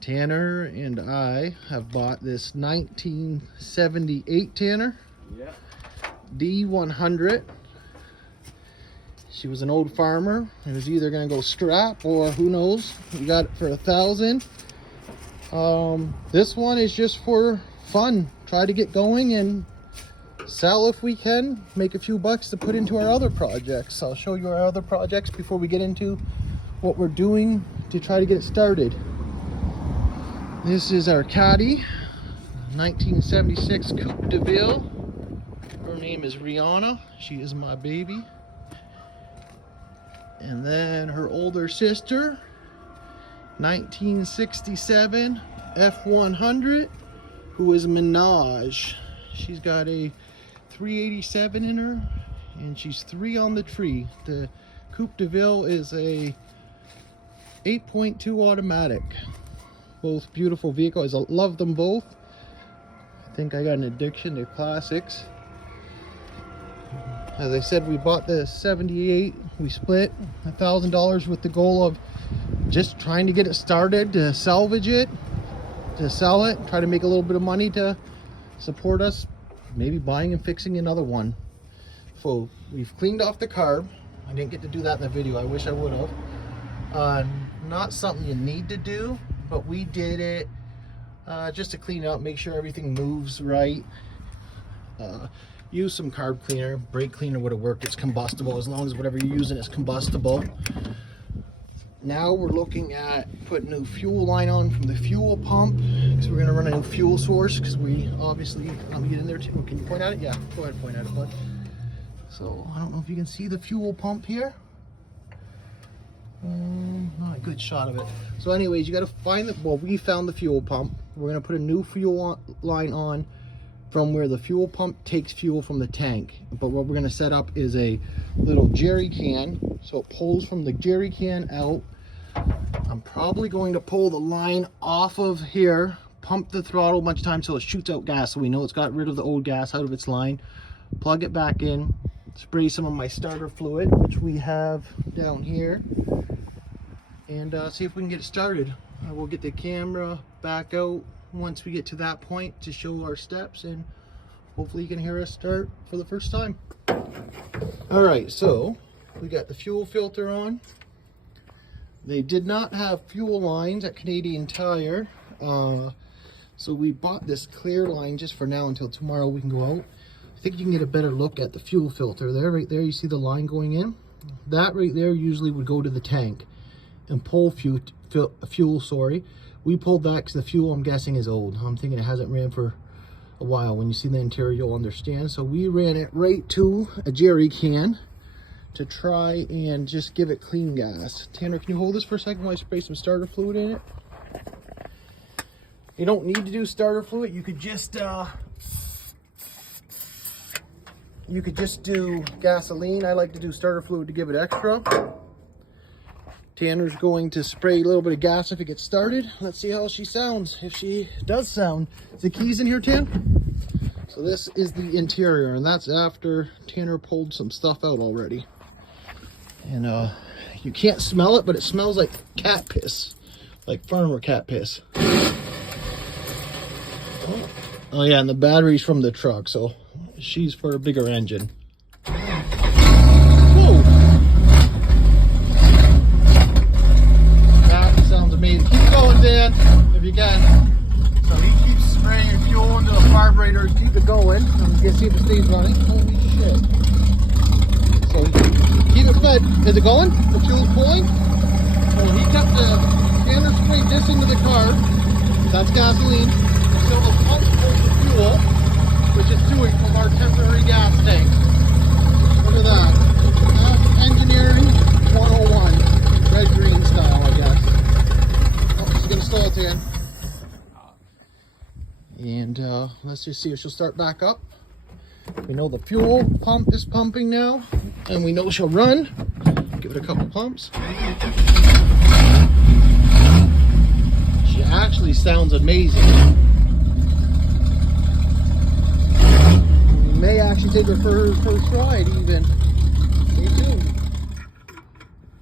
Tanner and I have bought this 1978 Tanner. Yeah. D100. She was an old farmer. It was either gonna go scrap or who knows. We got it for $1,000. This one is just for fun. Try to get going and sell if we can. Make a few bucks to put into our other projects. I'll show you our other projects before we get into what we're doing to try to get it started. This is our caddy, 1976 Coupe de Ville. Her name is Rihanna. She is my baby. And then her older sister, 1967 F100, who is Minaj. She's got a 387 in her, and she's 3 on the tree. The Coupe de Ville is a 8.2 automatic. Both beautiful vehicles. I love them both. I think I got an addiction to classics. As I said, we bought the 78. We split $1,000 with the goal of just trying to get it started, to salvage it, to sell it, try to make a little bit of money to support us, maybe buying and fixing another one. So we've cleaned off the carb. I didn't get to do that in the video. I wish I would have. Not something you need to do, but we did it just to clean it up, make sure everything moves right. Use some carb cleaner. Brake cleaner would have worked. It's combustible as long as whatever you're using is combustible. Now we're looking at putting a new fuel line on from the fuel pump, because we're going to run a new fuel source, because we obviously, let me get in there too. Can you point at it? Yeah, go ahead and point at it, bud. So I don't know if you can see the fuel pump here. Not a good shot of it. So anyways, you got to find the, well, we found the fuel pump. We're going to put a new fuel line on from where the fuel pump takes fuel from the tank. But what we're going to set up is a little jerry can, so it pulls from the jerry can out. I'm probably going to pull the line off of here, pump the throttle a bunch of times so it shoots out gas, so we know it's got rid of the old gas out of its line. Plug it back in, spray some of my starter fluid, which we have down here, and see if we can get it started. We'll get the camera back out once we get to that point to show our steps, and hopefully you can hear us start for the first time. All right, so we got the fuel filter on. They did not have fuel lines at Canadian Tire, so we bought this clear line just for now until tomorrow we can go out. I think you can get a better look at the fuel filter there. Right there, you see the line going in? That right there usually would go to the tank and pull fuel, sorry. We pulled that because the fuel, I'm guessing, is old. I'm thinking it hasn't ran for a while. When you see the interior, you'll understand. So we ran it right to a jerry can to try and just give it clean gas. Tanner, can you hold this for a second while I spray some starter fluid in it? You don't need to do starter fluid. You could just do gasoline. I like to do starter fluid to give it extra. Tanner's going to spray a little bit of gas if it gets started. Let's see how she sounds, if she does sound. Is the keys in here, Tan? So this is the interior, and that's after Tanner pulled some stuff out already. And you can't smell it, but it smells like cat piss, like farmer cat piss. Oh yeah, and the battery's from the truck, so she's for a bigger engine. Whoa! That sounds amazing. Keep going, Dan, if you can. So he keeps spraying fuel into the carburetor and keep it going. You can see if it stays running. Holy shit. So keep it fed. Is it going? The fuel's pulling? Well, he kept the Tanner sprayed this into the car. That's gasoline. Until the pump pulls the fuel, which it's doing from our temporary gas tank. Look at that. That's engineering 101. Red-green style, I guess. Oh, she's going to slow it in. And let's just see if she'll start back up. We know the fuel pump is pumping now, and we know she'll run. Give it a couple pumps. She actually sounds amazing. We may actually take her for her first ride even. Stay tuned.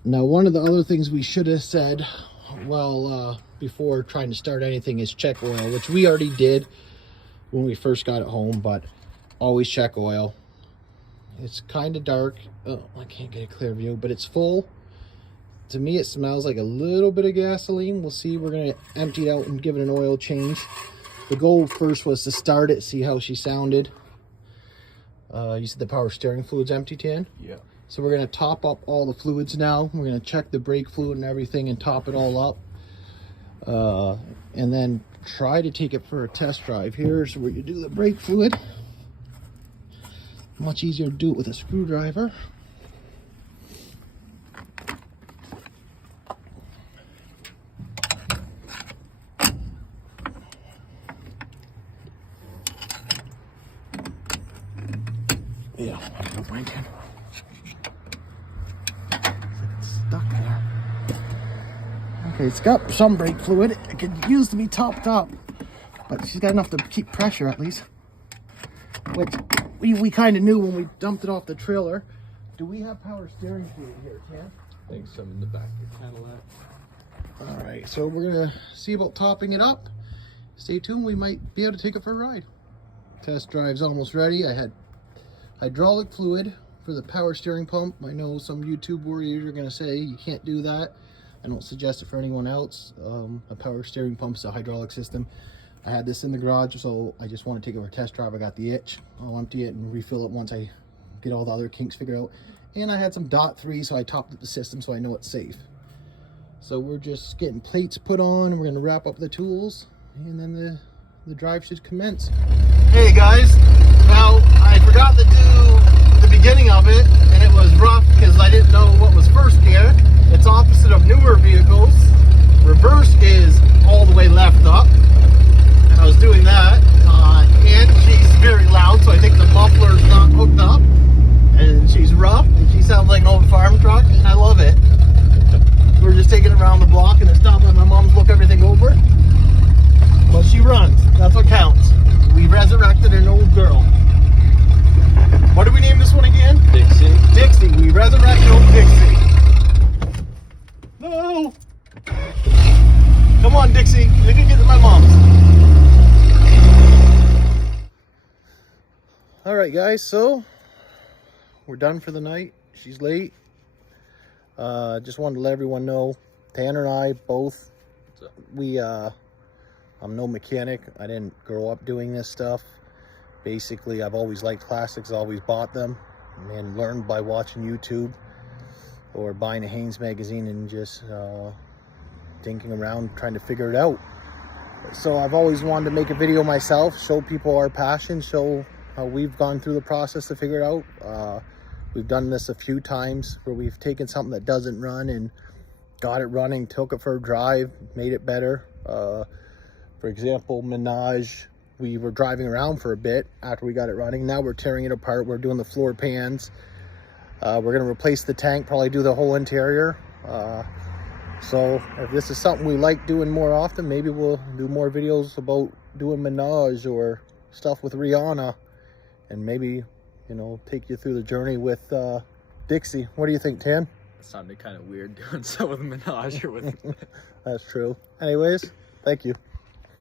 Now, one of the other things we should have said well, before trying to start anything is check oil, which we already did when we first got it home, but always check oil. It's kind of dark. Oh, I can't get a clear view, but it's full. To me, it smells like a little bit of gasoline. We'll see. We're going to empty it out and give it an oil change. The goal first was to start it, see how she sounded. You said the power steering fluid's empty, Tan? Yeah. So we're going to top up all the fluids now. We're going to check the brake fluid and everything and top it all up. And then try to take it for a test drive. Here's where you do the brake fluid. Much easier to do it with a screwdriver. Yeah, I go break it. It's stuck there. Okay, it's got some brake fluid. It could use to be topped up, but she's got enough to keep pressure at least. Which we kind of knew when we dumped it off the trailer. Do we have power steering fluid here, Tan? I think some in the back of the Cadillac. All right, so we're gonna see about topping it up. Stay tuned, we might be able to take it for a ride. Test drive's almost ready. I had hydraulic fluid for the power steering pump. I know some YouTube warriors are gonna say you can't do that. I don't suggest it for anyone else. A power steering pump's a hydraulic system. I had this in the garage, so I just want to take it for a test drive. I got the itch. I'll empty it and refill it once I get all the other kinks figured out. And I had some .3, so I topped up the system so I know it's safe. So we're just getting plates put on, and we're gonna wrap up the tools, and then the drive should commence. Hey guys, now I forgot to do the beginning of it, and it was rough because I didn't know what was first gear. It's opposite of newer vehicles. Reverse is all the way left up. I was doing that, and she's very loud, so I think the muffler's not hooked up, and she's rough, and she sounds like an old farm truck, and I love it. We're just taking it around the block, and it's not letting my mom look everything over, but she runs. That's what counts. We resurrected an old girl. What do we name this one again? Dixie. Dixie. We resurrected old Dixie. No! Come on, Dixie. You can get to my mom's. All right, guys, so we're done for the night. She's late. Just wanted to let everyone know, Tanner and I both, I'm no mechanic. I didn't grow up doing this stuff. Basically, I've always liked classics, always bought them, and learned by watching YouTube or buying a Haynes magazine and just dinking around trying to figure it out. So I've always wanted to make a video myself, show people our passion, show how we've gone through the process to figure it out. We've done this a few times where we've taken something that doesn't run and got it running, took it for a drive, made it better. For example, Minaj, we were driving around for a bit after we got it running. Now we're tearing it apart. We're doing the floor pans. We're going to replace the tank, probably do the whole interior. So if this is something we like doing more often, maybe we'll do more videos about doing Minaj or stuff with Rihanna, and maybe, you know, take you through the journey with Dixie. What do you think, Tan? It sounded kind of weird doing stuff with Minaj or with... That's true. Anyways, thank you.